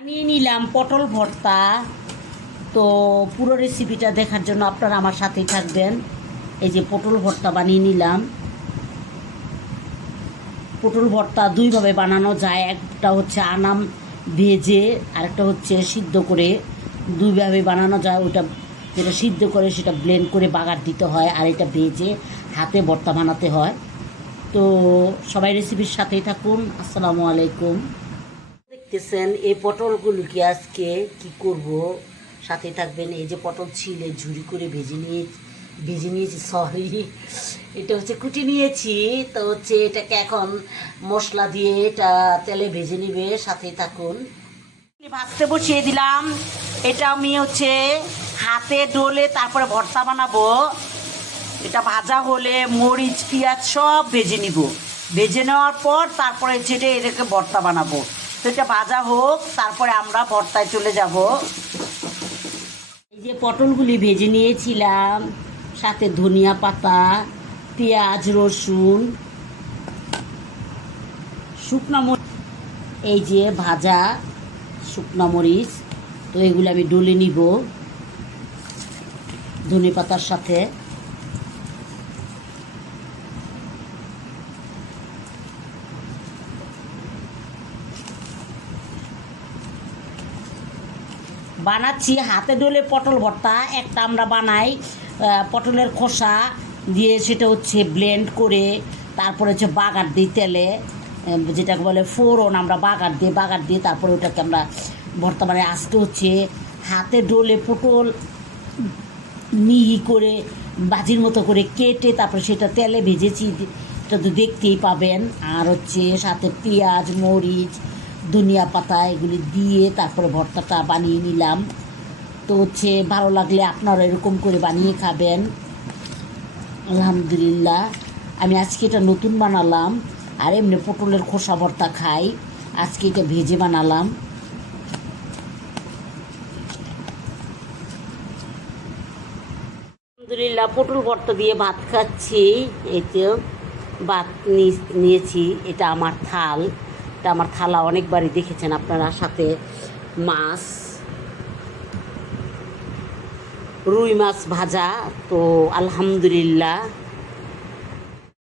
বানিয়ে নিলাম পটল ভর্তা। তো পুরো রেসিপিটা দেখার জন্য আপনারা আমার সাথেই থাকবেন। এই যে পটল ভর্তা বানিয়ে নিলাম। পটল ভর্তা দুইভাবে বানানো যায়। একটা হচ্ছে আনাম ভেজে, আরেকটা হচ্ছে সিদ্ধ করে। দুইভাবে বানানো যায়। ওটা যেটা সিদ্ধ করে সেটা ব্লেন্ড করে বাগার দিতে হয় আর এটা ভেজে হাতে ভর্তা বানাতে হয়। তো সবাই রেসিপির সাথেই থাকুন। আসসালামু আলাইকুম। দেখতেছেন, এই পটলগুলোকে আজকে কি করব? সাথে থাকবেন, এই যে পটল ছিলে ঝুড়ি করে ভেজে নিয়ে ভেজে নিয়েছি সরি এটা হচ্ছে কুটি নিয়েছি। তো হচ্ছে এটাকে এখন মশলা দিয়ে এটা তেলে ভেজে নিবে, সাথেই থাকুন। ভাজতে বসিয়ে দিলাম। এটা আমি হচ্ছে হাতে ডলে তারপরে ভর্তা বানাবো। এটা ভাজা হলে মরিচ, পেঁয়াজ সব ভেজে নিব। ভেজে নেওয়ার পর তারপরে ছেটে এটাকে ভর্তা বানাবো। এটা ভাজা হোক, তারপরে আমরা ভর্তায় চলে যাব। এই যে পটলগুলি ভেজে নিয়েছিলাম, সাথে ধনিয়া পাতা, পেঁয়াজ, রসুন, শুকনো মরিচ এই যে ভাজা শুকনো মরিচ, তো এগুলো আমি ডলে নিব ধনে পাতার সাথে। বানাচ্ছি, হাতে ডলে পটল ভর্তা, একটা আমরা বানাই পটলের খোসা দিয়ে সেটা হচ্ছে ব্লেন্ড করে, তারপরে হচ্ছে বাগার দিই তেলে যেটাকে বলে ফোড়ন আমরা বাগার দিই, বাগার দিয়ে তারপরে ওটাকে আমরা ভর্তা মানে আজকে হচ্ছে হাতে ডলে পটল মিহি করে, বাজির মতো করে কেটে তারপরে সেটা তেলে ভেজেছি, এটা তো দেখতেই পাবেন। আর হচ্ছে সাথে পেঁয়াজ, মরিচ ধনিয়া পাতা এগুলি দিয়ে তারপরে ভর্তাটা বানিয়ে নিলাম। তো হচ্ছে ভালো লাগলে আপনারা এরকম করে বানিয়ে খাবেন। আলহামদুলিল্লাহ। আমি আজকে এটা নতুন বানালাম আর এমনি পটলের খোসা ভর্তা খাই। আজকে এটা ভেজে বানালাম। আলহামদুলিল্লাহ, পটল ভর্তা দিয়ে ভাত খাচ্ছি। এতে ভাত নিয়েছি, এটা আমার থাল। এটা আমার থালা অনেকবারই দেখেছেন আপনারা সাথে মাছ রুই মাছ ভাজা। তো আলহামদুলিল্লাহ